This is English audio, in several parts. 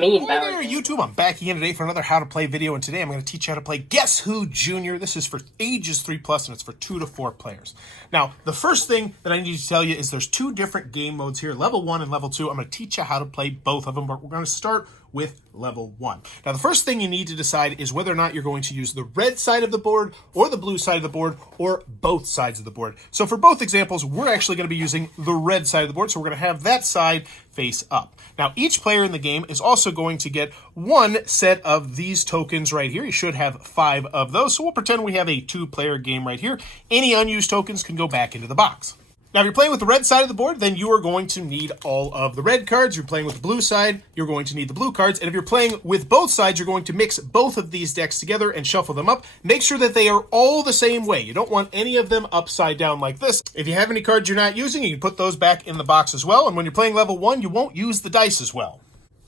mean, Hi there, YouTube. I'm back again today for another How to Play video, and today I'm going to teach you how to play Guess Who Junior. This is for ages 3+, and it's for 2 to 4 players. Now, the first thing that I need to tell you is there's 2 different game modes here, level 1 and level 2. I'm going to teach you how to play both of them, but we're going to start with level 1. Now, the first thing you need to decide is whether or not you're going to use the red side of the board or the blue side of the board or both sides of the board. So for both examples, we're actually going to be using the red side of the board, so we're going to have that side face up. Now, each player in the game is also going to get 1 set of these tokens right here. You should have 5 of those, so we'll pretend we have a 2-player game right here. Any unused tokens can go back into the box. Now, if you're playing with the red side of the board, then you are going to need all of the red cards. If you're playing with the blue side, you're going to need the blue cards. And if you're playing with both sides, you're going to mix both of these decks together and shuffle them up. Make sure that they are all the same way. You don't want any of them upside down like this. If you have any cards you're not using, you can put those back in the box as well. And when you're playing level 1, you won't use the dice as well.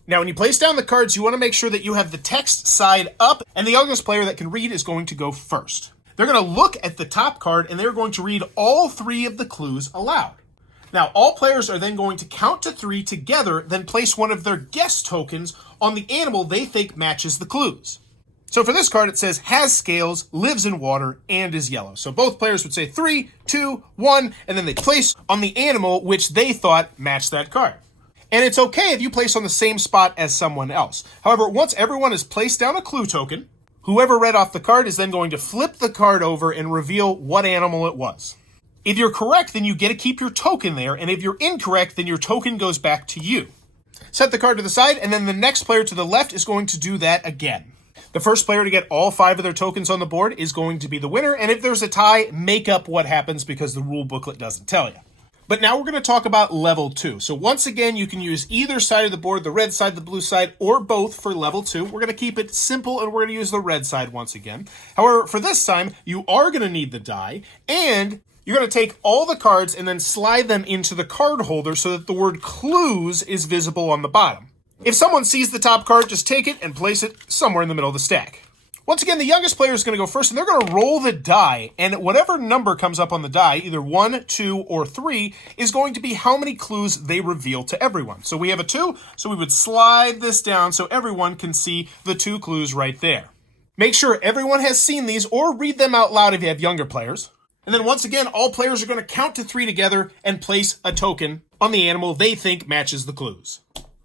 Now, when you place down the cards, you want to make sure that you have the text side up, and the youngest player that can read is going to go first. They're going to look at the top card, and they're going to read all 3 of the clues aloud. Now, all players are then going to count to 3 together, then place one of their guess tokens on the animal they think matches the clues. So for this card, it says, has scales, lives in water, and is yellow. So both players would say 3, 2, 1, and then they place on the animal which they thought matched that card. And it's okay if you place on the same spot as someone else. However, once everyone has placed down a clue token, whoever read off the card is then going to flip the card over and reveal what animal it was. If you're correct, then you get to keep your token there, and if you're incorrect, then your token goes back to you. Set the card to the side, and then the next player to the left is going to do that again. The first player to get all 5 of their tokens on the board is going to be the winner, and if there's a tie, make up what happens because the rule booklet doesn't tell you. But now we're going to talk about level 2. So once again, you can use either side of the board, the red side, the blue side, or both for level 2. We're going to keep it simple, and we're going to use the red side once again. However, for this time, you are going to need the die, and you're going to take all the cards and then slide them into the card holder so that the word clues is visible on the bottom. If someone sees the top card, just take it and place it somewhere in the middle of the stack. Once again, the youngest player is going to go first, and they're going to roll the die, and whatever number comes up on the die, either 1, 2, or 3, is going to be how many clues they reveal to everyone. So we have a 2, so we would slide this down so everyone can see the 2 clues right there. Make sure everyone has seen these, or read them out loud if you have younger players. And then once again, all players are going to count to 3 together and place a token on the animal they think matches the clues.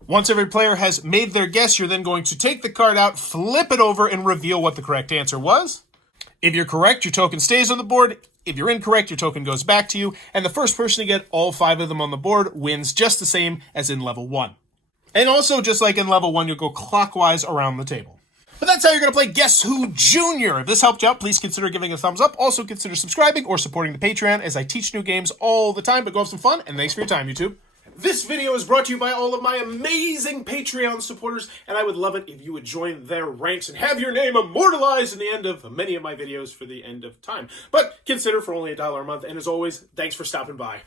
Once every player has made their guess, you're then going to take the card out, flip it over, and reveal what the correct answer was. If you're correct, your token stays on the board. If you're incorrect, your token goes back to you. And the first person to get all 5 of them on the board wins, just the same as in level 1. And also, just like in level 1, you'll go clockwise around the table. But that's how you're going to play Guess Who Junior. If this helped you out, please consider giving a thumbs up. Also consider subscribing or supporting the Patreon as I teach new games all the time. But go have some fun, and thanks for your time, YouTube. This video is brought to you by all of my amazing Patreon supporters, and I would love it if you would join their ranks and have your name immortalized in the end of many of my videos for the end of time. But consider for only $1 a month, and as always, thanks for stopping by.